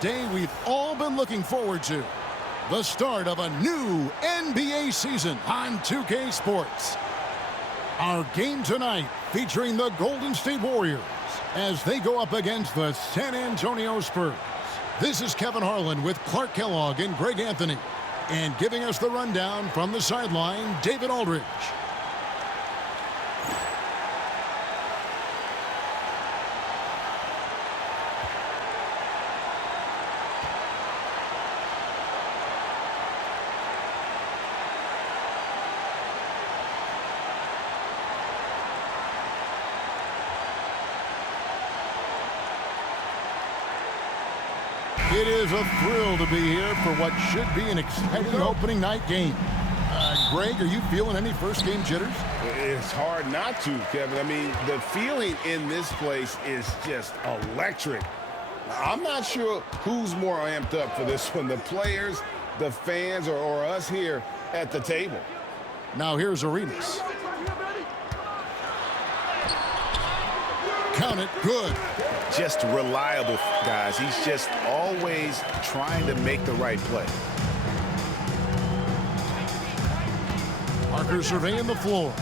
Day we've all been looking forward to. The start of a new NBA season on 2K Sports. Our game tonight featuring the Golden State Warriors as they go up against the San Antonio Spurs. This is Kevin Harlan with Clark Kellogg and Greg Anthony. And giving us the rundown from the sideline, David Aldridge. It is a thrill to be here for what should be an exciting opening night game. Greg, are you feeling any first game jitters? It's hard not to, Kevin. I mean, the feeling in this place is just electric. I'm not sure who's more amped up for this one, the players, the fans, or us here at the table. Now here's Arenas. Count it, good. Just reliable, guys. He's just always trying to make the right play. Parker surveying the floor.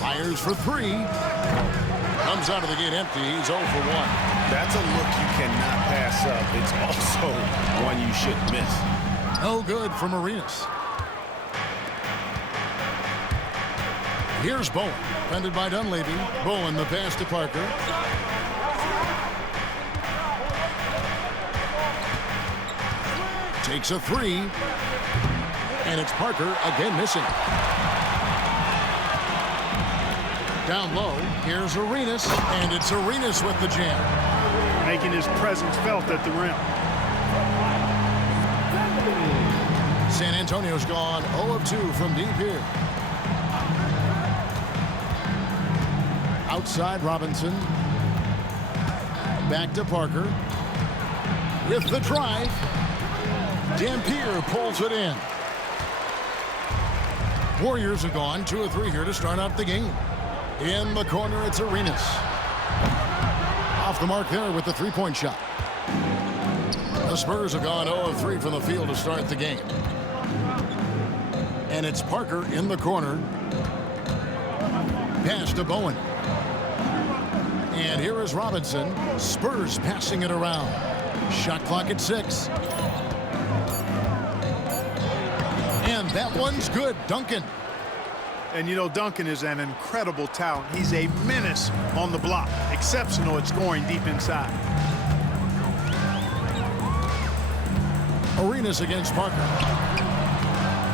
Fires for three. Comes out of the gate empty. He's 0 for 1. That's a look you cannot pass up. It's also one you shouldn't miss. No good from Arenas. Here's Bowen. Defended by Dunleavy. Bowen the pass to Parker. Takes a three. And it's Parker again missing. Down low. Here's Arenas. And it's Arenas with the jam. Making his presence felt at the rim. San Antonio's gone 0 of 2 from deep here. Outside Robinson. Back to Parker. With the drive. Dampier pulls it in. Warriors have gone 2 of 3 here to start out the game. In the corner, it's Arenas. Off the mark there with the three-point shot. The Spurs have gone 0 of 3 from the field to start the game. And it's Parker in the corner. Pass to Bowen. And here is Robinson. Spurs passing it around. Shot clock at 6. And that one's good. Duncan. And you know, Duncan is an incredible talent. He's a menace on the block. Exceptional at scoring deep inside. Arenas against Parker.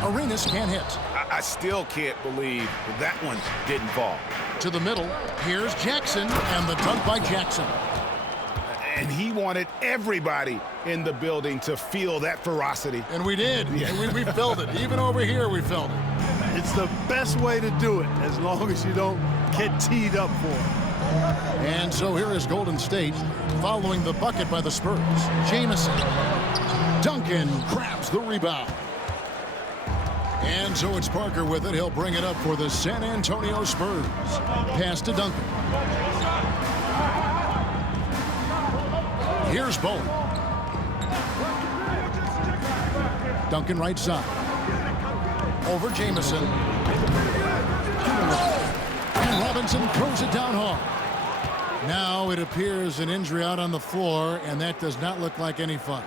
Arenas can't hit. I still can't believe that one didn't fall. To the middle. Here's Jackson. And the dunk by Jackson. And he wanted everybody in the building to feel that ferocity. And we did. Yeah. We felt it. Even over here, we felt it. It's the best way to do it, as long as you don't get teed up for it. And so here is Golden State following the bucket by the Spurs. Jamison. Duncan grabs the rebound. And so it's Parker with it. He'll bring it up for the San Antonio Spurs. Pass to Duncan. Here's Bowen. Duncan right side. Over Jamison. And Robinson throws it down hard. Now it appears an injury out on the floor, and that does not look like any fun.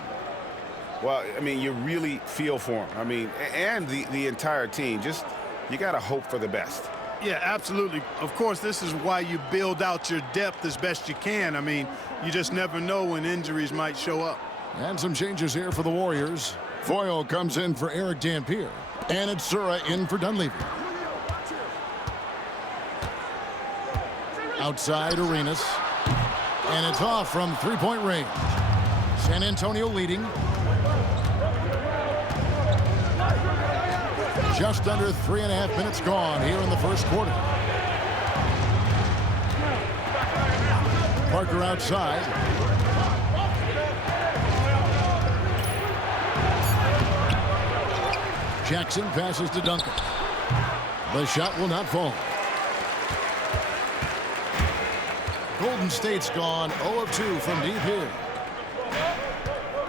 Well, I mean, you really feel for him. I mean, and the entire team. Just, you got to hope for the best. Yeah, absolutely. Of course, this is why you build out your depth as best you can. I mean, you just never know when injuries might show up. And some changes here for the Warriors. Foyle comes in for Eric Dampier. And it's Sura in for Dunleavy. Outside Arenas. And it's off from three-point range. San Antonio leading. Just under 3.5 minutes gone here in the first quarter. Parker outside. Jackson passes to Duncan. The shot will not fall. Golden State's gone 0 of 2 from deep here.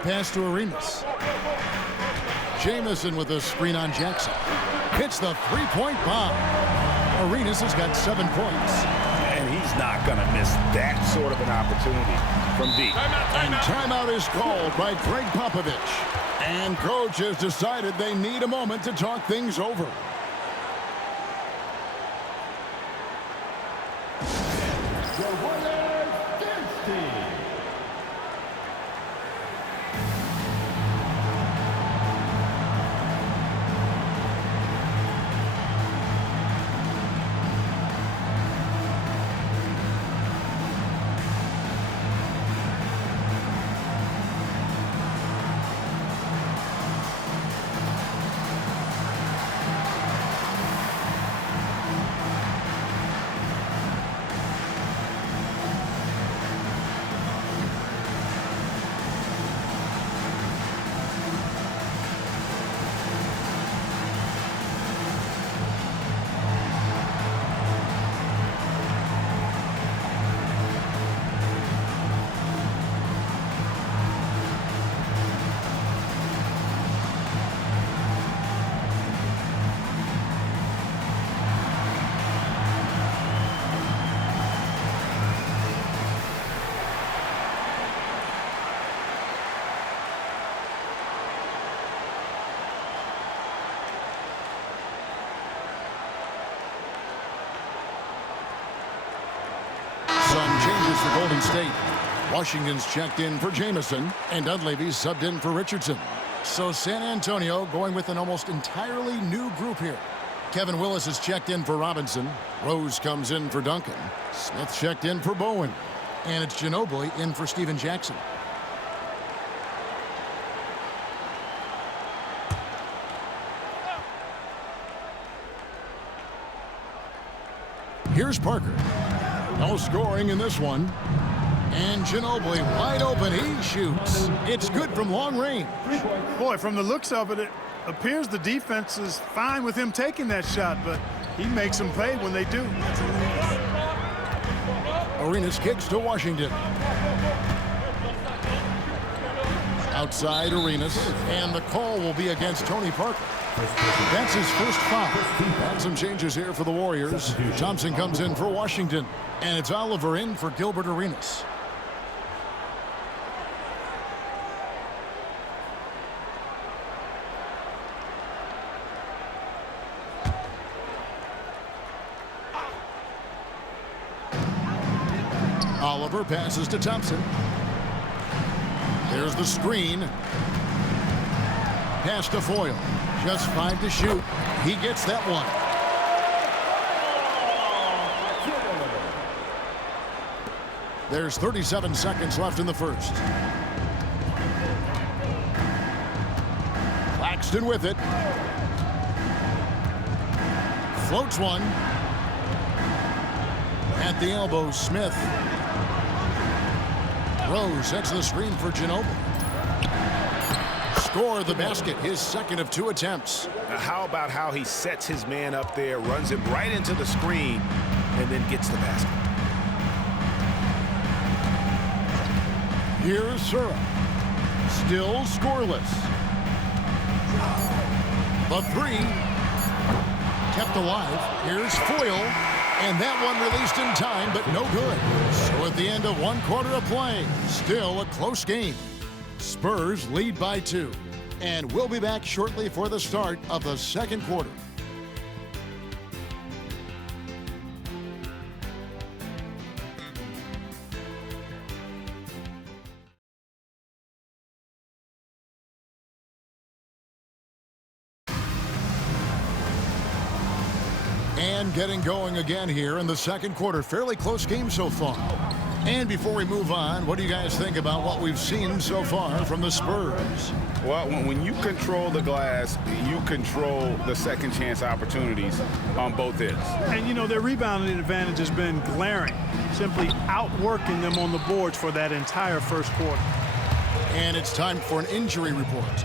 pass to Arenas. Jamison with a screen on Jackson. Hits the three-point bomb. Arenas has got 7 points. And he's not going to miss that sort of an opportunity from deep. And timeout is called by Greg Popovich. And coach has decided they need a moment to talk things over. Some changes for Golden State. Washington's checked in for Jamison, and Dunleavy's subbed in for Richardson. So San Antonio going with an almost entirely new group here. Kevin Willis is checked in for Robinson. Rose comes in for Duncan. Smith checked in for Bowen. And it's Ginobili in for Steven Jackson. Here's Parker. No scoring in this one. And Ginobili wide open. He shoots. It's good from long range. Boy, from the looks of it, it appears the defense is fine with him taking that shot, but he makes them pay when they do. Arenas kicks to Washington. Outside Arenas. And the call will be against Tony Parker. That's his first foul. And some changes here for the Warriors. Thompson comes in for Washington. And it's Oliver in for Gilbert Arenas. Oliver passes to Thompson. There's the screen. Pass to Foyle. Just 5 to shoot. He gets that one. There's 37 seconds left in the first. Claxton with it. Floats one. At the elbow, Smith. Rose sets the screen for Ginobili. Score the basket, his second of 2 attempts. Now, how about how he sets his man up there, runs him right into the screen, and then gets the basket. Here's Sura. Still scoreless. The 3 kept alive. Here's Foyle. And that one released in time, but no good. So at the end of 1 quarter of play, still a close game. Spurs lead by 2. And we'll be back shortly for the start of the second quarter. And getting going again here in the second quarter. Fairly close game so far. And before we move on, what do you guys think about what we've seen so far from the Spurs? Well, when you control the glass, you control the second chance opportunities on both ends. And, you know, their rebounding advantage has been glaring, simply outworking them on the boards for that entire first quarter. And it's time for an injury report.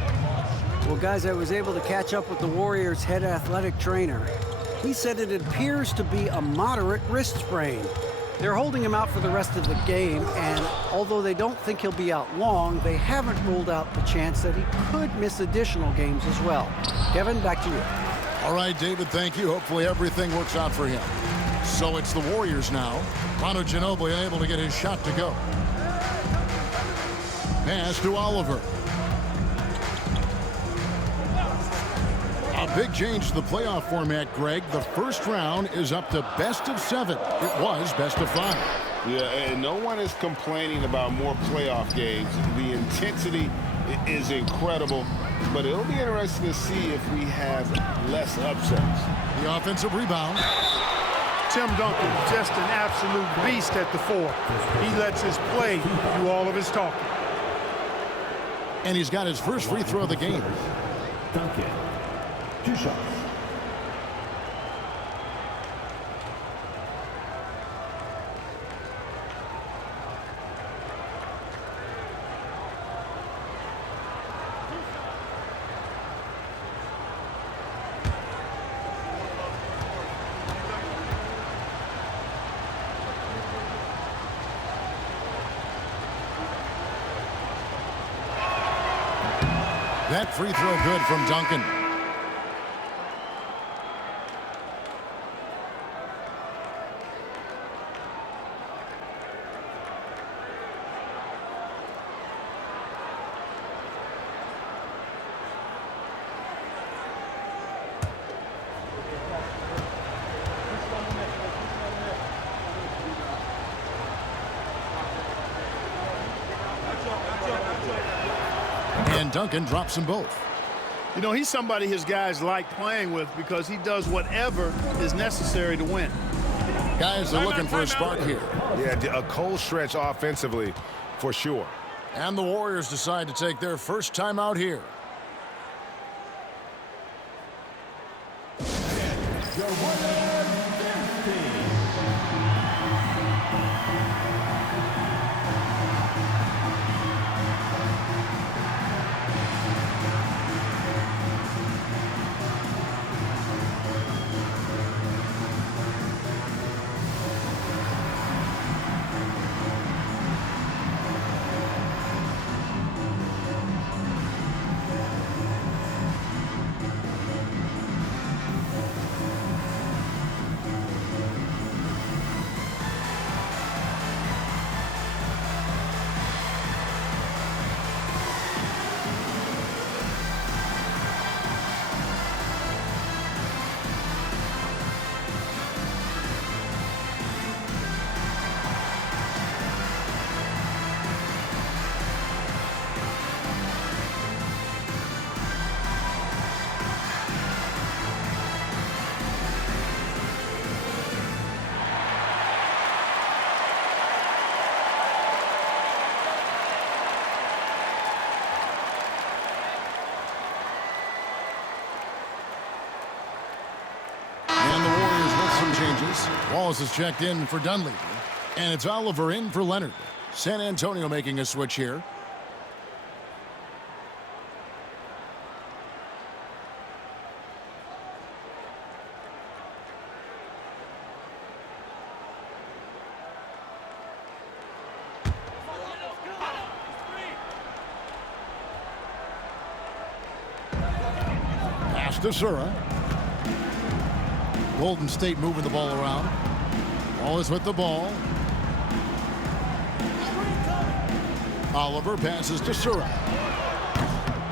Well, guys, I was able to catch up with the Warriors' head athletic trainer. He said it appears to be a moderate wrist sprain. They're holding him out for the rest of the game, and although they don't think he'll be out long, they haven't ruled out the chance that he could miss additional games as well. Kevin, back to you. All right, David, thank you. Hopefully everything works out for him. So it's the Warriors now. Manu Ginobili able to get his shot to go. Pass to Oliver. A big change to the playoff format, Greg. The first round is up to best of 7. It was best of 5. Yeah, and no one is complaining about more playoff games. The intensity is incredible, but it'll be interesting to see if we have less upsets. The offensive rebound. Tim Duncan, just an absolute beast at the 4. He lets his play do all of his talking. And he's got his first free throw of the game. Duncan, 2 shots. That free throw good from Duncan. And Duncan drops them both. You know, he's somebody his guys like playing with because he does whatever is necessary to win. Guys are looking for a spark here. Yeah, a cold stretch offensively for sure. And the Warriors decide to take their first time out here. Changes. Wallace is checked in for Dunleavy. And it's Oliver in for Leonard. San Antonio making a switch here. Pass to Sura. Golden State moving the ball around. Wallace with the ball. Oliver passes to Sura.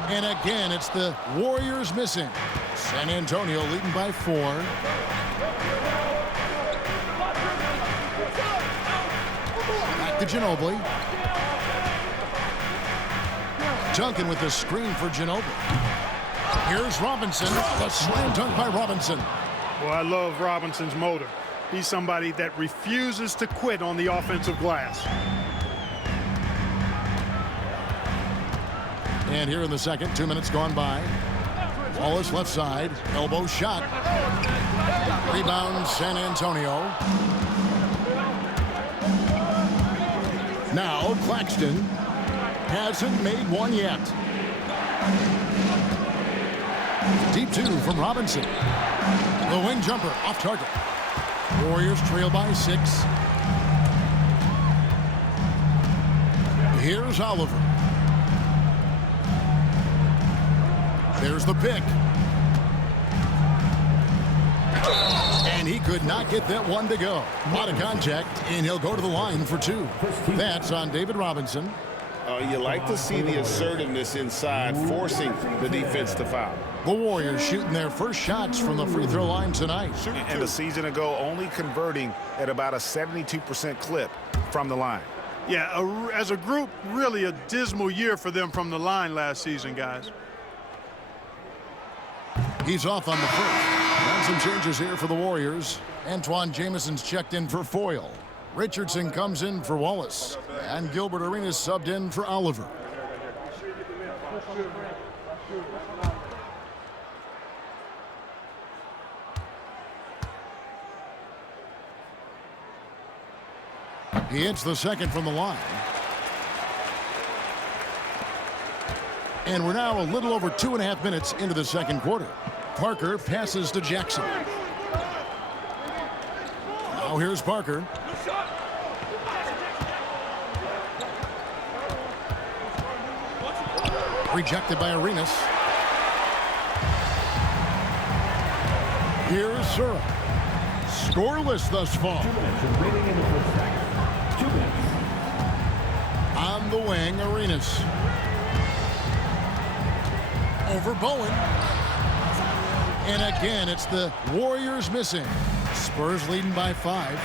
And again, it's the Warriors missing. San Antonio leading by 4. Back to Ginobili. Duncan with the screen for Ginobili. Here's Robinson. The slam dunk by Robinson. Well, I love Robinson's motor. He's somebody that refuses to quit on the offensive glass. And here in the second, 2 minutes gone by. Wallace left side, elbow shot. Rebound San Antonio. Now Claxton hasn't made one yet. Deep 2 from Robinson. The wing jumper off target. Warriors trail by 6. Here's Oliver. There's the pick. And he could not get that one to go. Out of contact, and he'll go to the line for 2. That's on David Robinson. You like to see the assertiveness inside, forcing the defense to foul. The Warriors shooting their first shots from the free throw line tonight. And a season ago, only converting at about a 72% clip from the line. Yeah, as a group, really a dismal year for them from the line last season, guys. He's off on the first. And some changes here for the Warriors. Antoine Jamison's checked in for Foyle. Richardson comes in for Wallace. And Gilbert Arenas subbed in for Oliver. He hits the second from the line. And we're now a little over 2.5 minutes into the second quarter. Parker passes to Jackson. Now here's Parker. Rejected by Arenas. Here's Sura. Scoreless thus far. 2 minutes remaining in the first half. 2 minutes. On the wing, Arenas. Over Bowen. And again, it's the Warriors missing. Spurs leading by 5.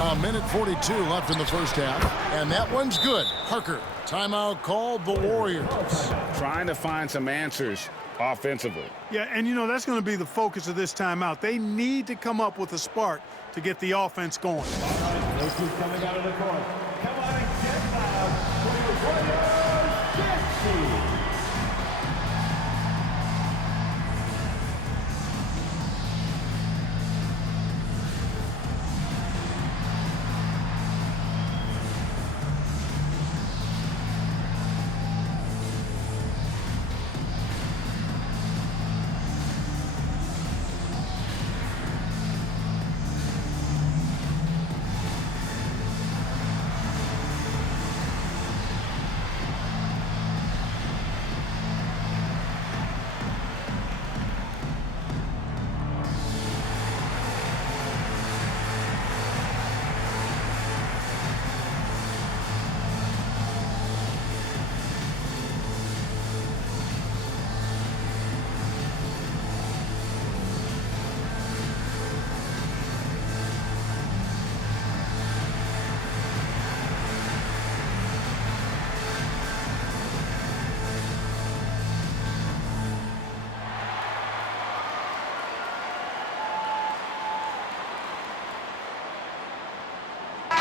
A minute 42 left in the first half. And that one's good. Parker, timeout called the Warriors. Trying to find some answers offensively. Yeah, and you know, that's going to be the focus of this timeout. They need to come up with a spark to get the offense going. Those who's coming out of the court. Come on and get loud for your Warriors dance team.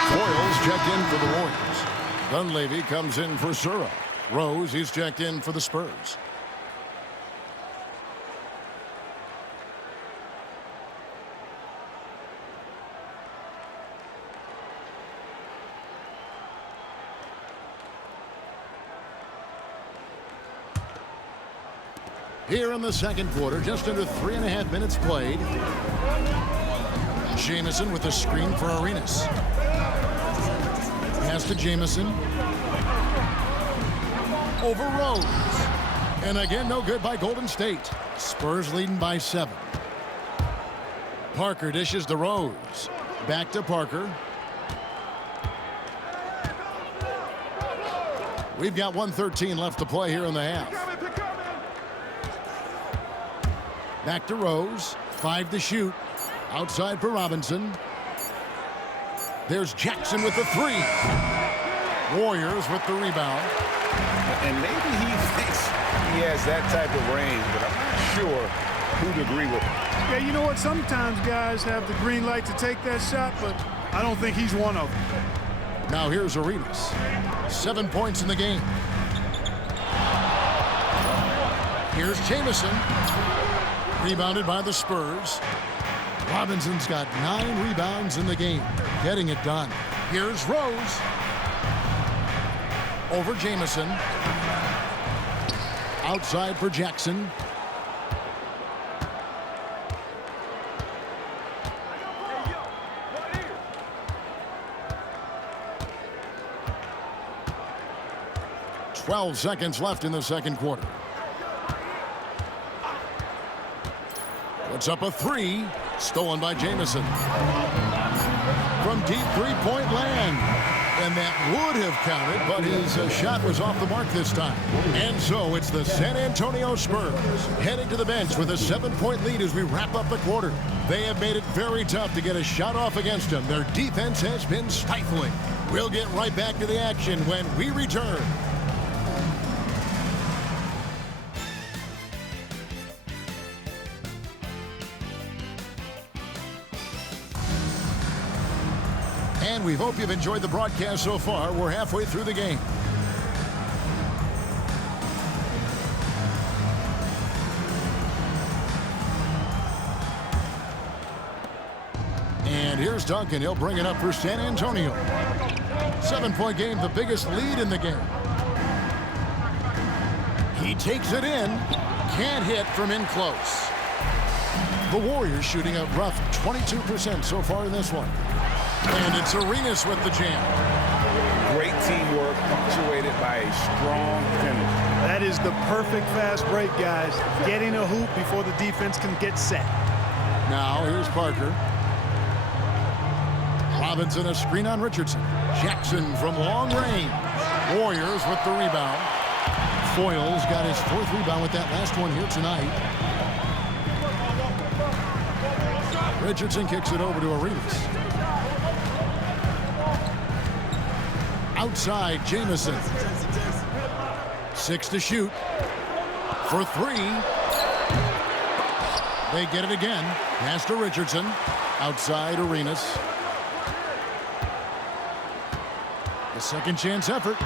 Foyle's checked in for the Warriors. Dunleavy comes in for Sura. Rose, he's checked in for the Spurs. Here in the second quarter, just under 3.5 minutes played. Jamison with the screen for Arenas. Pass to Jamison. Over Rose. And again, no good by Golden State. Spurs leading by 7. Parker dishes to Rose. Back to Parker. We've got 1:13 left to play here in the half. Back to Rose. 5 to shoot. Outside for Robinson. There's Jackson with the 3. Warriors with the rebound. And maybe he thinks he has that type of range, but I'm not sure who'd agree with him. Yeah, you know what? Sometimes guys have the green light to take that shot, but I don't think he's one of them. Now here's Arenas. 7 points in the game. Here's Jamison. Rebounded by the Spurs. Robinson's got 9 rebounds in the game. Getting it done. Here's Rose. Over Jamison. Outside for Jackson. 12 seconds left in the second quarter. Puts up a three. Stolen by Jamison. From deep three-point land. And that would have counted, but his shot was off the mark this time. And so it's the San Antonio Spurs heading to the bench with a 7-point lead as we wrap up the quarter. They have made it very tough to get a shot off against them. Their defense has been stifling. We'll get right back to the action when we return. And we hope you've enjoyed the broadcast so far. We're halfway through the game. And here's Duncan. He'll bring it up for San Antonio. 7-point game, the biggest lead in the game. He takes it in. Can't hit from in close. The Warriors shooting a rough 22% so far in this one. And it's Arenas with the jam. Great teamwork, punctuated by a strong finish. That is the perfect fast break, guys. Getting a hoop before the defense can get set. Now, here's Parker. Robinson, a screen on Richardson. Jackson from long range. Warriors with the rebound. Foyles got his 4th rebound with that last one here tonight. Richardson kicks it over to Arenas. Outside, Jamison. 6 to shoot. For 3. They get it again. Pass to Richardson. Outside, Arenas. The second chance effort.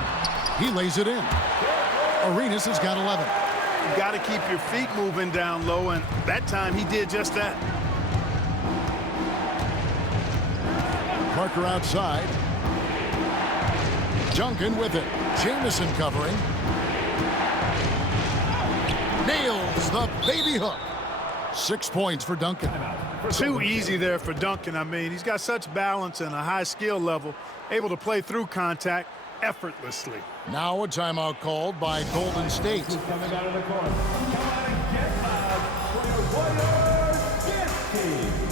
He lays it in. Arenas has got 11. You got to keep your feet moving down low, and that time he did just that. Parker outside. Duncan with it. Jamison covering. Nails the baby hook. 6 points for Duncan. Too easy there for Duncan. I mean, he's got such balance and a high skill level, able to play through contact effortlessly. Now a timeout called by Golden State. Coming out of the corner. Come on and get loud for your Warriors dance team.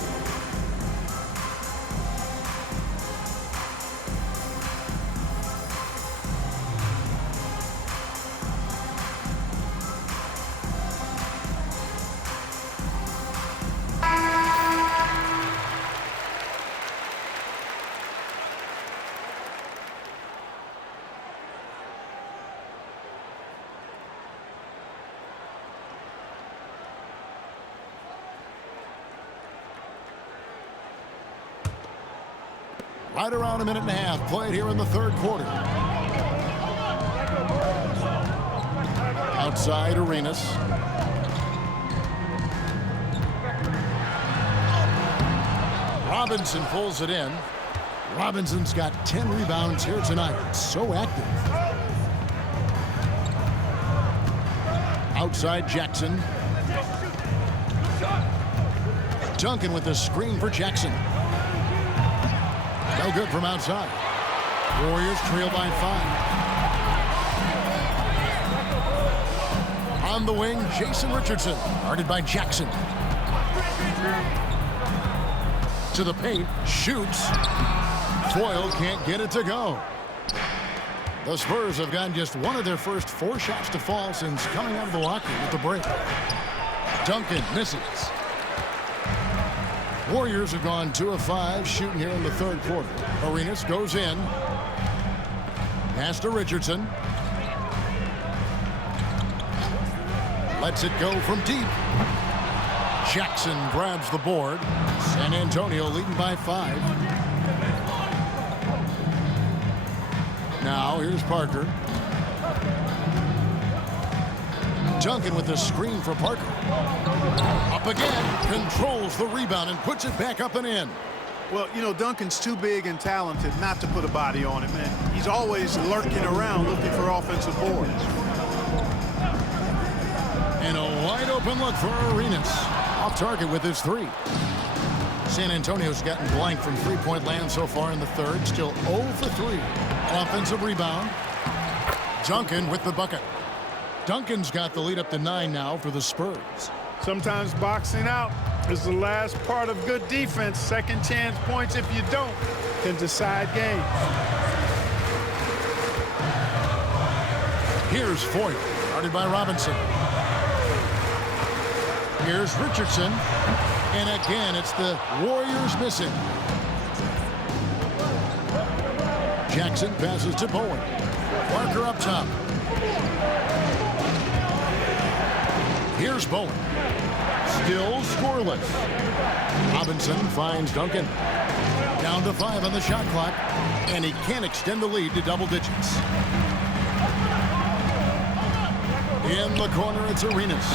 Right around a minute and a half played here in the third quarter. Outside, Arenas. Robinson pulls it in. Robinson's got 10 rebounds here tonight. So active. Outside, Jackson. Duncan with the screen for Jackson. No good from outside. Warriors trail by 5. On the wing, Jason Richardson. Guarded by Jackson. To the paint. Shoots. Foyle can't get it to go. The Spurs have gotten just one of their first 4 shots to fall since coming out of the locker with the break. Duncan misses. Warriors have gone 2 of 5 shooting here in the third quarter. Arenas goes in. Pass to Richardson. Lets it go from deep. Jackson grabs the board. San Antonio leading by 5. Now here's Parker. Duncan with the screen for Parker. Up again, controls the rebound and puts it back up and in. Well, you know, Duncan's too big and talented not to put a body on him, and he's always lurking around looking for offensive boards. And a wide open look for Arenas. Off target with his 3. San Antonio's gotten blank from 3-point land so far in the third. Still 0 for 3. Offensive rebound. Duncan with the bucket. Duncan's got the lead up to 9 now for the Spurs. Sometimes boxing out is the last part of good defense. Second chance points, if you don't, can decide games. Here's Foyt, guarded by Robinson. Here's Richardson. And again, it's the Warriors missing. Jackson passes to Bowen. Parker up top. Here's Bowen. Still scoreless. Robinson finds Duncan. Down to 5 on the shot clock. And he can't extend the lead to double digits. In the corner, it's Arenas.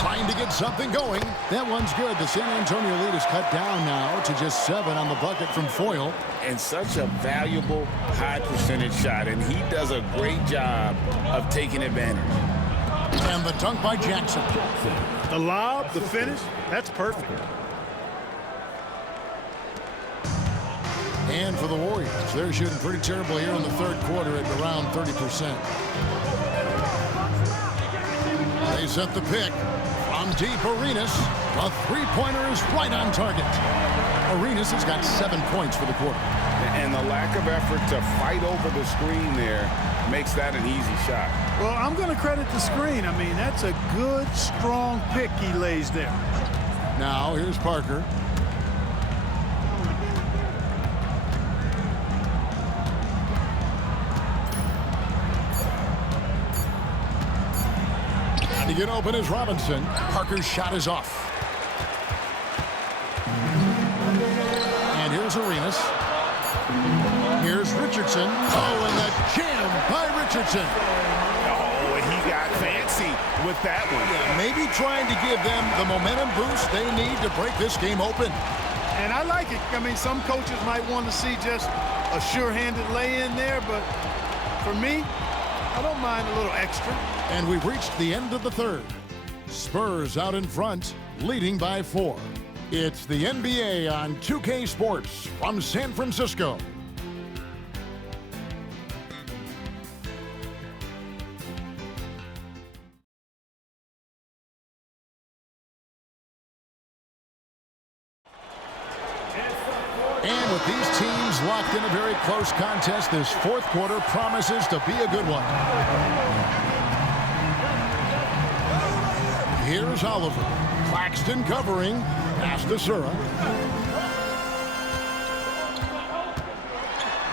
Trying to get something going. That one's good. The San Antonio lead is cut down now to just 7 on the bucket from Foyle. And such a valuable high percentage shot, and he does a great job of taking advantage. And the dunk by Jackson. The lob, the finish, that's perfect. And for the Warriors, they're shooting pretty terrible here in the third quarter at around 30%. They set the pick from deep. Arenas. A three-pointer is right on target. Arenas has got 7 points for the quarter. And the lack of effort to fight over the screen there makes that an easy shot. Well, I'm going to credit the screen. I mean, that's a good, strong pick he lays there. Now, here's Parker. To get open is Robinson. Parker's shot is off. And here's Arenas. Here's Richardson. Oh, and the jam by Richardson. Oh, and he got fancy with that one. Maybe trying to give them the momentum boost they need to break this game open. And I like it. I mean, some coaches might want to see just a sure-handed lay-in there, but for me, I don't mind a little extra. And we've reached the end of the third. Spurs out in front, leading by 4. It's the NBA on 2K Sports from San Francisco. And with these teams locked in a very close contest, this fourth quarter promises to be a good one. Here's Oliver. Claxton covering. Pass to Sura.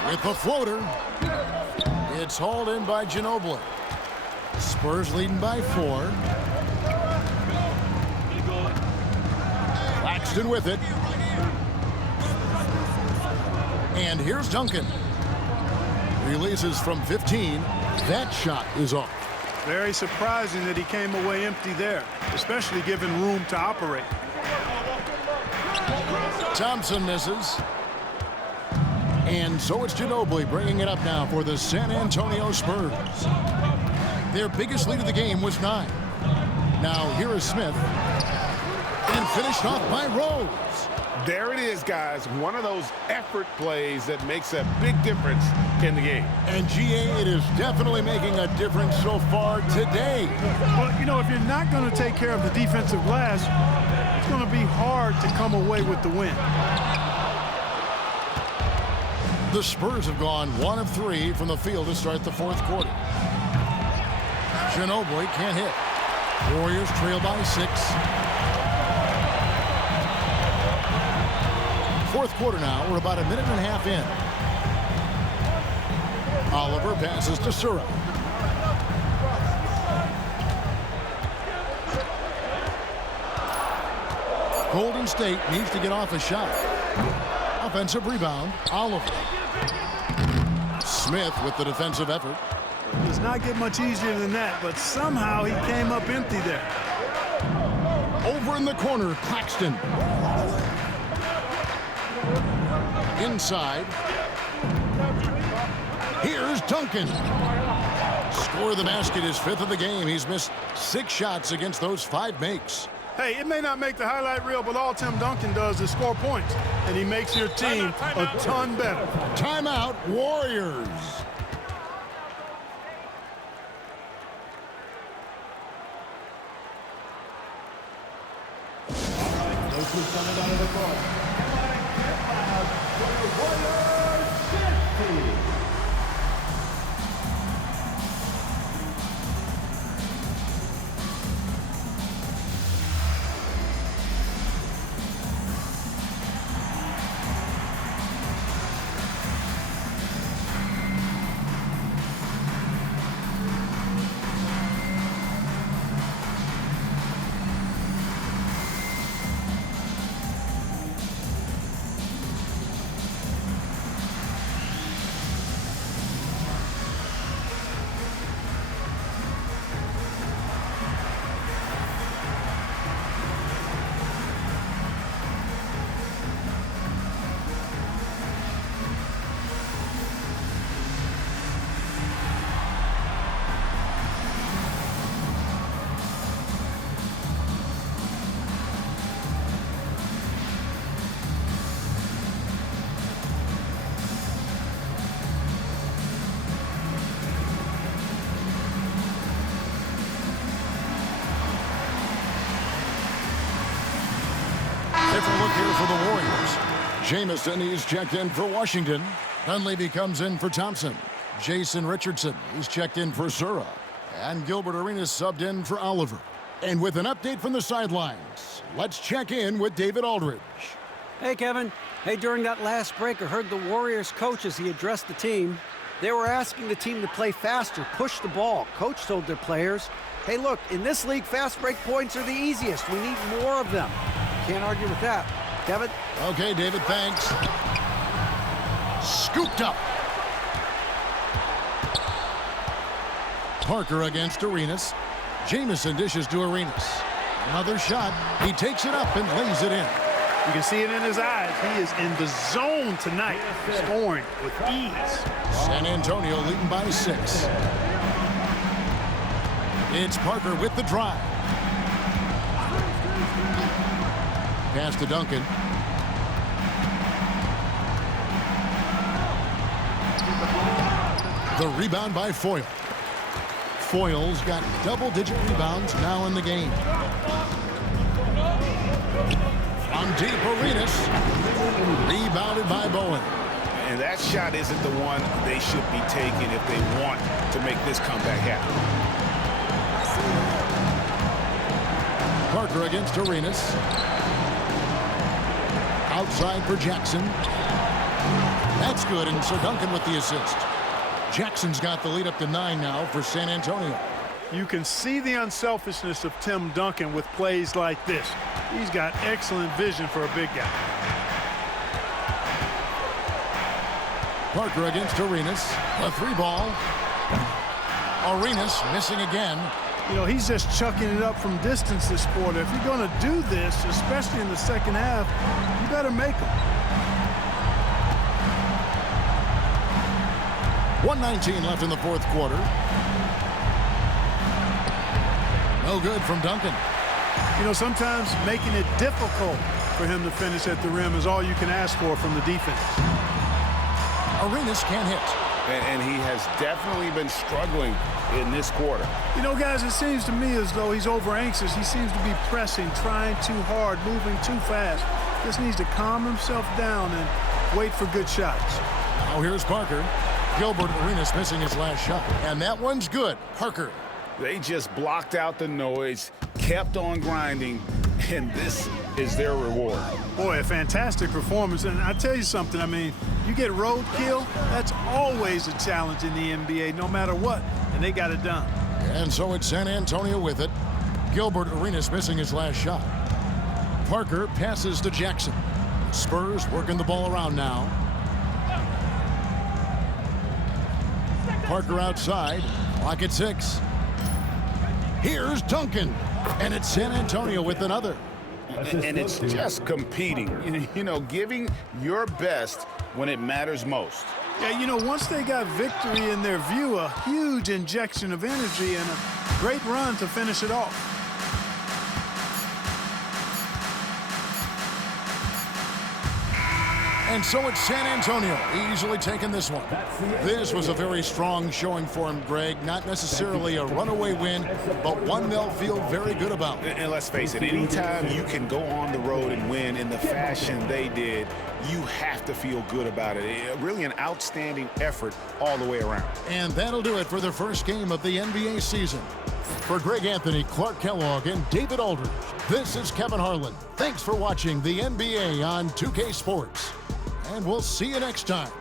With the floater. It's hauled in by Ginobili. Spurs leading by 4. Claxton with it. And here's Duncan. Releases from 15. That shot is off. Very surprising that he came away empty there, especially given room to operate. Thompson misses. And so it's Ginobili bringing it up now for the San Antonio Spurs. Their biggest lead of the game was 9. Now here is Smith. And finished off by Rose. There it is, guys. One of those effort plays that makes a big difference in the game. And GA, it is definitely making a difference so far today. Well, you know, if you're not going to take care of the defensive glass, it's going to be hard to come away with the win. The Spurs have gone 1 of 3 from the field to start the fourth quarter. Ginobili can't hit. Warriors trail by 6. Fourth quarter now. We're about a minute and a half in. Oliver passes to Sura. Golden State needs to get off a shot. Offensive rebound. Oliver. Smith with the defensive effort. Does not get much easier than that, but somehow he came up empty there. Over in the corner, Claxton. Inside. Here's Duncan. Score of the basket is 5th of the game. He's missed 6 shots against those 5 makes. Hey, it may not make the highlight reel, but all Tim Duncan does is score points, and he makes your team a ton better. Timeout, Warriors. This is coming out of the court. Come on and get loud for the Warriors 50. Different look here for the Warriors. Jamison, he's checked in for Washington. Dunleavy comes in for Thompson. Jason Richardson, he's checked in for Sura. And Gilbert Arenas subbed in for Oliver. And with an update from the sidelines, let's check in with David Aldridge. Hey, Kevin. Hey, during that last break, I heard the Warriors coach as he addressed the team. They were asking the team to play faster, push the ball. Coach told their players, hey, look, in this league, fast break points are the easiest. We need more of them. Can't argue with that. Kevin? Okay, David, thanks. Scooped up. Parker against Arenas. Jamison dishes to Arenas. Another shot. He takes it up and lays it in. You can see it in his eyes. He is in the zone tonight, scoring with ease. San Antonio leading by 6. It's Parker with the drive. Pass to Duncan. The rebound by Foyle. Foyle's got double-digit rebounds now in the game. From deep, Arenas. Rebounded by Bowen. And that shot isn't the one they should be taking if they want to make this comeback happen. Parker against Arenas. Outside for Jackson. That's good, and Sir Duncan with the assist. Jackson's got the lead up to 9 now for San Antonio. You can see the unselfishness of Tim Duncan with plays like this. He's got excellent vision for a big guy. Parker against Arenas. A 3-ball. Arenas missing again. You know, he's just chucking it up from distance this quarter. If you're going to do this, especially in the second half, you better make them. 1:19 left in the fourth quarter. No good from Duncan. You know, sometimes making it difficult for him to finish at the rim is all you can ask for from the defense. Arenas can't hit. And he has definitely been struggling in this quarter. You know, guys, it seems to me as though he's over anxious. He seems to be pressing, trying too hard, moving too fast. Just needs to calm himself down and wait for good shots. Now here's Parker. Gilbert Arenas missing his last shot. And that one's good. Parker. They just blocked out the noise, kept on grinding, and this is their reward. Boy, a fantastic performance. And I tell you something, I mean, you get roadkill, that's always a challenge in the NBA, no matter what, and they got it done. And so it's San Antonio with it. Gilbert Arenas missing his last shot. Parker passes to Jackson. Spurs working the ball around now. Parker outside. Clock at 6. Here's Duncan. And it's San Antonio with another. And it's just competing, you know, giving your best when it matters most. Yeah, you know, once they got victory in their view, a huge injection of energy and a great run to finish it off. And And so it's San Antonio easily taking this one. This was a very strong showing for him, Greg. Not necessarily a runaway win, but one they'll feel very good about. And let's face it, anytime you can go on the road and win in the fashion they did, you have to feel good about it. Really an outstanding effort all the way around. And that'll do it for the first game of the NBA season. For Greg Anthony, Clark Kellogg, and David Aldridge, this is Kevin Harlan. Thanks for watching the NBA on 2K Sports. And we'll see you next time.